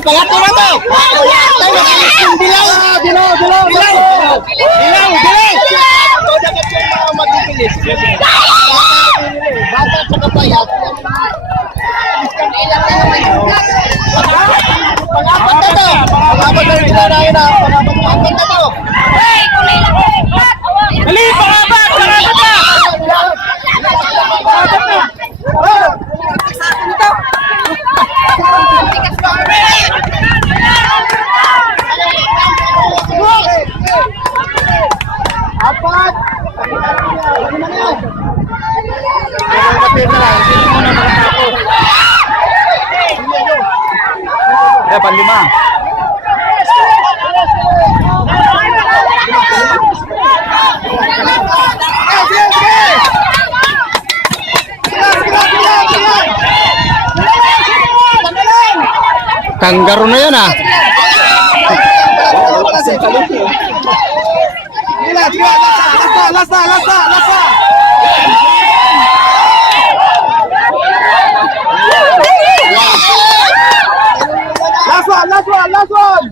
pangatlo na to. Tayo na yung dilaw. Dilaw. Magbibilis. Bata sa kapayat. Pangapat na to. Pangapat na rin na. Pangapat na to. Dali, pangapat na! Apat. Panlima. Kanggaro na yan ah. Lasa. Last one.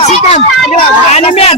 Sikan. Anim yan.